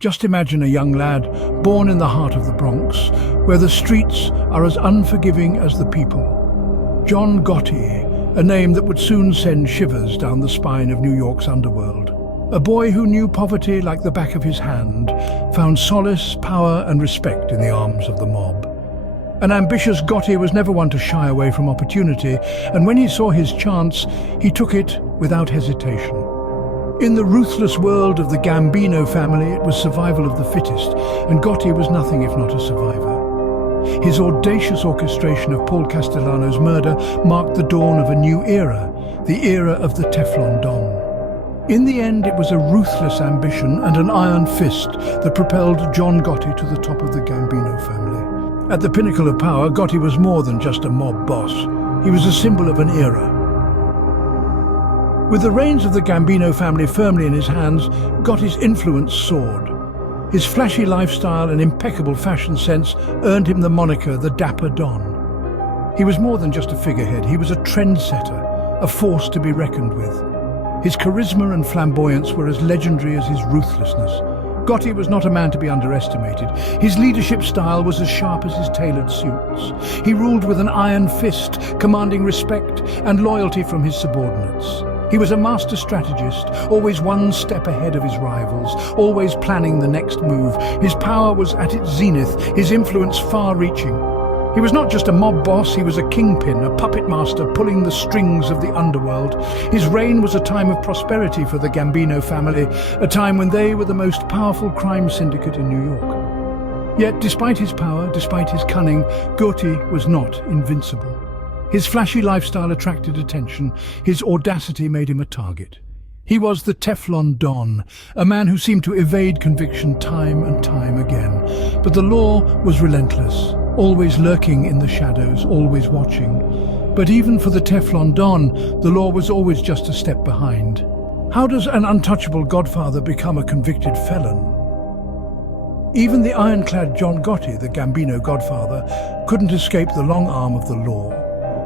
Just imagine a young lad born in the heart of the Bronx, where the streets are as unforgiving as the people. John Gotti, a name that would soon send shivers down the spine of New York's underworld. A boy who knew poverty like the back of his hand, found solace, power and respect in the arms of the mob. An ambitious Gotti was never one to shy away from opportunity, and when he saw his chance, he took it without hesitation. In the ruthless world of the Gambino family, it was survival of the fittest, and Gotti was nothing if not a survivor. His audacious orchestration of Paul Castellano's murder marked the dawn of a new era, the era of the Teflon Don. In the end, it was a ruthless ambition and an iron fist that propelled John Gotti to the top of the Gambino family. At the pinnacle of power, Gotti was more than just a mob boss. He was a symbol of an era. With the reins of the Gambino family firmly in his hands, Gotti's influence soared. His flashy lifestyle and impeccable fashion sense earned him the moniker the Dapper Don. He was more than just a figurehead, he was a trendsetter, a force to be reckoned with. His charisma and flamboyance were as legendary as his ruthlessness. Gotti was not a man to be underestimated. His leadership style was as sharp as his tailored suits. He ruled with an iron fist, commanding respect and loyalty from his subordinates. He was a master strategist, always one step ahead of his rivals, always planning the next move. His power was at its zenith, his influence far-reaching. He was not just a mob boss, he was a kingpin, a puppet master pulling the strings of the underworld. His reign was a time of prosperity for the Gambino family, a time when they were the most powerful crime syndicate in New York. Yet, despite his power, despite his cunning, Gotti was not invincible. His flashy lifestyle attracted attention, his audacity made him a target. He was the Teflon Don, a man who seemed to evade conviction time and time again. But the law was relentless, always lurking in the shadows, always watching. But even for the Teflon Don, the law was always just a step behind. How does an untouchable godfather become a convicted felon? Even the ironclad John Gotti, the Gambino godfather, couldn't escape the long arm of the law.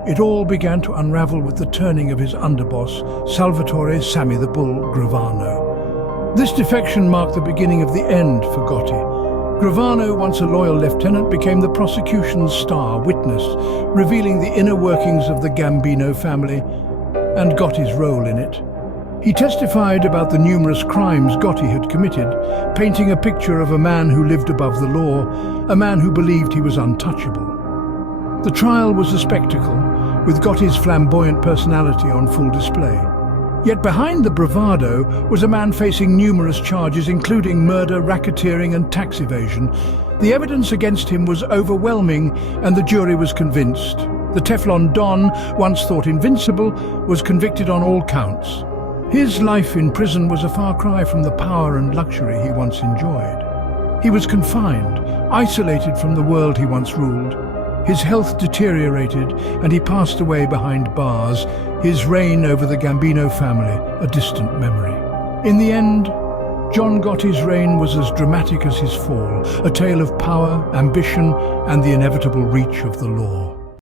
It all began to unravel with the turning of his underboss, Salvatore "Sammy the Bull" Gravano. This defection marked the beginning of the end for Gotti. Gravano, once a loyal lieutenant, became the prosecution's star witness, revealing the inner workings of the Gambino family and Gotti's role in it. He testified about the numerous crimes Gotti had committed, painting a picture of a man who lived above the law, a man who believed he was untouchable. The trial was a spectacle, with Gotti's flamboyant personality on full display. Yet behind the bravado was a man facing numerous charges, including murder, racketeering and tax evasion. The evidence against him was overwhelming, and the jury was convinced. The Teflon Don, once thought invincible, was convicted on all counts. His life in prison was a far cry from the power and luxury he once enjoyed. He was confined, isolated from the world he once ruled. His health deteriorated and he passed away behind bars, his reign over the Gambino family a distant memory. In the end, John Gotti's reign was as dramatic as his fall, a tale of power, ambition and the inevitable reach of the law.